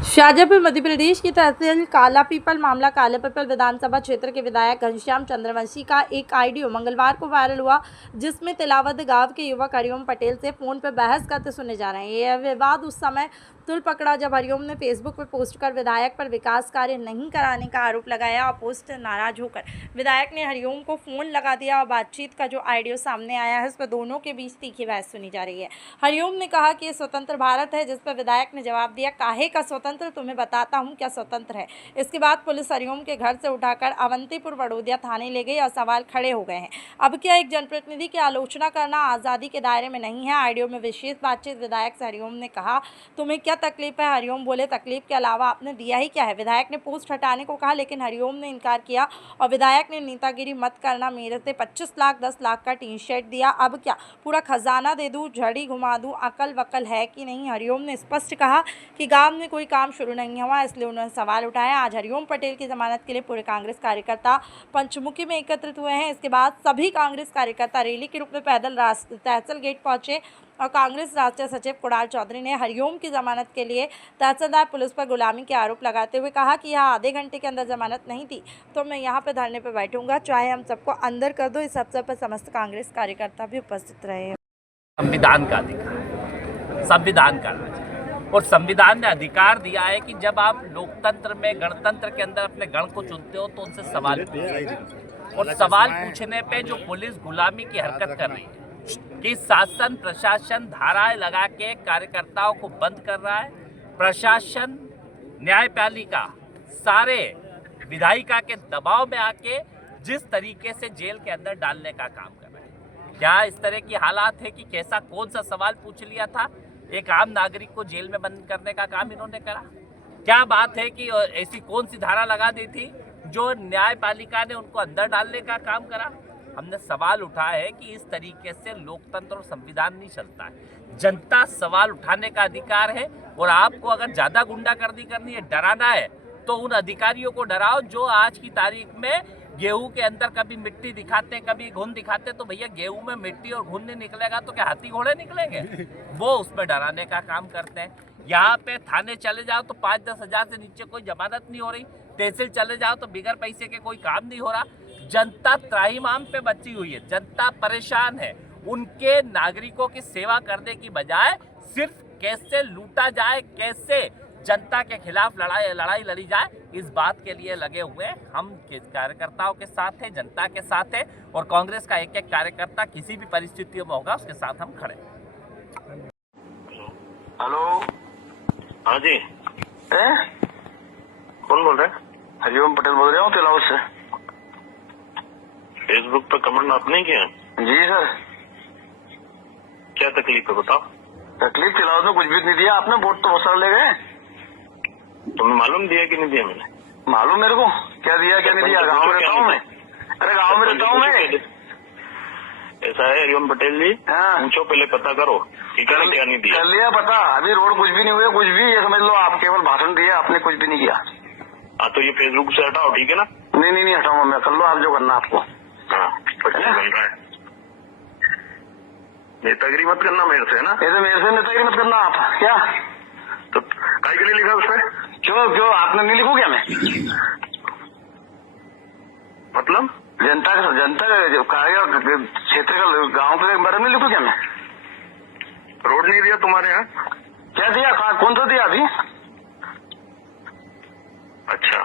शाजापुर मध्य प्रदेश की तहसील कालापीपल मामला कालापीपल विधानसभा क्षेत्र के विधायक घनश्याम चंद्रवंशी का एक ऑडियो मंगलवार को वायरल हुआ, जिसमें तिलावत गांव के युवक हरिओम पटेल से फोन पर बहस करते सुने जा रहे हैं। यह विवाद उस समय तुल पकड़ा जब हरिओम ने फेसबुक पर पोस्ट कर विधायक पर विकास कार्य नहीं कराने का आरोप लगाया और पोस्ट नाराज होकर विधायक ने हरिओम को फोन लगा दिया और बातचीत का जो ऑडियो सामने आया है उस पर दोनों के बीच तीखी बहस सुनी जा रही है। हरिओम ने कहा कि ये स्वतंत्र भारत है, जिस पर विधायक ने जवाब दिया, काहे का स्वतंत्र, तुम्हें बताता हूं क्या स्वतंत्र है। इसके बाद पुलिस हरिओम के घर से उठाकर अवंतीपुर बड़ौदिया थाने ले गई और सवाल खड़े हो गए हैं। अब क्या एक जनप्रतिनिधि की आलोचना करना आज़ादी के दायरे में नहीं है। ऑडियो में विशेष बातचीत विधायक से हरिओम ने कहा, तुम्हें क्या तकलीफ है। हरिओम बोले, तकलीफ के अलावा आपने दिया ही क्या है। विधायक ने पोस्ट हटाने को कहा, लेकिन हरिओम ने इनकार किया और विधायक ने नेतागिरी मत करना, मेरे से 25 लाख 10 लाख का टी शर्ट दिया, अब क्या पूरा खजाना दे दूं, झड़ी घुमा दूं, अकल वकल है कि नहीं। हरिओम ने स्पष्ट कहा कि गांव में कोई काम शुरू नहीं हुआ, इसलिए उन्होंने सवाल उठाया। आज हरिओम पटेल की जमानत के लिए पूरे कांग्रेस कार्यकर्ता पंचमुखी में एकत्रित हुए हैं। इसके बाद सभी कांग्रेस कार्यकर्ता रैली के रूप में पैदल तहसील गेट पहुंचे और कांग्रेस राष्ट्रीय सचिव कुणाल चौधरी ने हरिओम की जमानत के लिए तहसीलदार पुलिस पर गुलामी के आरोप लगाते हुए कहा कि यह आधे घंटे के अंदर जमानत नहीं थी तो मैं यहाँ पर धरने पर बैठूंगा, चाहे हम सबको अंदर कर दो। इस अवसर पर समस्त कांग्रेस कार्यकर्ता भी उपस्थित रहे। संविधान का अधिकार, संविधान का राज, और संविधान ने अधिकार दिया है कि जब आप लोकतंत्र में, गणतंत्र के अंदर अपने गण को चुनते हो तो उनसे सवाल पूछो, और सवाल पूछने पे जो पुलिस गुलामी की हरकत कर रही है कि शासन प्रशासन धाराएं लगा के कार्यकर्ताओं को बंद कर रहा है, प्रशासन न्यायपालिका सारे विधायिका के दबाव में आके जिस तरीके से जेल के अंदर डालने का काम कर रहा है, क्या इस तरह की हालात है कि कैसा कौन सा सवाल पूछ लिया था, एक आम नागरिक को जेल में बंद करने का काम इन्होंने करा। क्या बात है कि ऐसी कौन सी धारा लगा दी थी जो न्यायपालिका ने उनको अंदर डालने का काम करा। हमने सवाल उठाया है कि इस तरीके से लोकतंत्र और संविधान नहीं चलता है। जनता सवाल उठाने का अधिकार है, और आपको अगर ज्यादा गुंडागर्दी करनी है, डराना है, तो उन अधिकारियों को डराओ जो आज की तारीख में गेहूं के अंदर कभी मिट्टी दिखाते हैं, कभी घुन दिखाते हैं। तो भैया गेहूं में मिट्टी और घुन नहीं निकलेगा तो क्या हाथी घोड़े निकलेंगे? वो उसमें डराने का काम करते हैं। यहाँ पे थाने चले जाओ तो 5-10 हज़ार से नीचे कोई जमानत नहीं हो रही, तहसील चले जाओ तो बिगर पैसे के कोई काम नहीं हो रहा। जनता त्राहिमाम पे बची हुई है, जनता परेशान है। उनके नागरिकों की सेवा करने की बजाय सिर्फ कैसे लूटा जाए, कैसे जनता के खिलाफ लड़ाई लड़ी जाए, इस बात के लिए लगे हुए। हम कार्यकर्ताओं के साथ हैं, जनता के साथ है, और कांग्रेस का एक एक कार्यकर्ता किसी भी परिस्थितियों में होगा उसके साथ हम खड़े। हेलो, हाँ जी, कौन बोल रहे हैं? हरिओम पटेल बोल रहा हूँ तिलावत से। फेसबुक पर कमेंट आपने किया? जी सर। क्या तकलीफ है बताओ। तकलीफ तिलावत में कुछ भी नहीं दिया आपने, वोट तो बहुत सारे ले गए। तुम्हें मालूम दिया कि नहीं दिया? मैंने मालूम मेरे को क्या दिया क्या नहीं दिया। गाँव में रहता हूँ मैं। अरे गाँव में रहता हूँ मैं। ऐसा है हरिओम पटेल जी, हाँ। पूछो पहले, पता करो कि क्या नहीं दिया। कर लिया पता, अभी रोड कुछ भी नहीं हुए, कुछ भी, ये समझ लो आप केवल भाषण दिया, आपने कुछ भी नहीं किया। हाँ तो ये फेसबुक से हटाओ, ठीक है ना? नहीं हटाऊंगा मैं, कर लो आप जो करना आपको। हाँ, अच्छा बन रहा है। नेतागिरी मत करना मेरे से, है ना? ऐसे मेरे से नेतागिरी मत करना आप। क्या तो काय के लिए लिखा उस पर? क्यों आपने नहीं लिखू क्या? मैं मतलब जनता का कार्य क्षेत्र का गाँव के बारे में लिखू क्या? मैं रोड नहीं दिया तुम्हारे यहाँ? क्या दिया? कौन सा दिया अभी? अच्छा,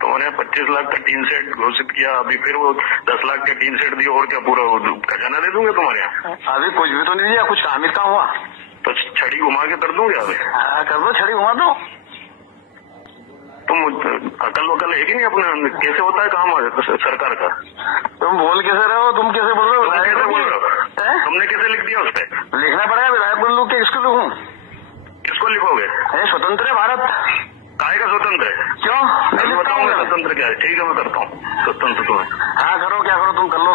तुम्हारे यहाँ 25 लाख का टीन सेट घोषित किया, अभी फिर वो 10 लाख का टीन सेट दिया, और क्या पूरा खजाना दे दूंगे तुम्हारे यहाँ? अभी कुछ भी तो नहीं दिया, कुछ तामीर का हुआ तो छड़ी घुमा के कर दूंगे अभी। कर दो, छड़ी घुमा दो। तुम अकल वकल है कि नहीं अपने? कैसे होता है काम सरकार का? तुम बोल कैसे रहे हो? तुम कैसे बोल रहे हो? कैसे बोल रहे हो? तुमने कैसे लिख दिया उस पर? लिखना पड़ेगा, विधायक बोल लू कि किसको लिखूं? किसको लिखोगे? स्वतंत्र है भारत। काहे का स्वतंत्र है? क्यों? नहीं बताऊंगा स्वतंत्र क्या है। ठीक है, मैं करता हूँ स्वतंत्र तुम्हें। हाँ करो, क्या करो तुम कर लो।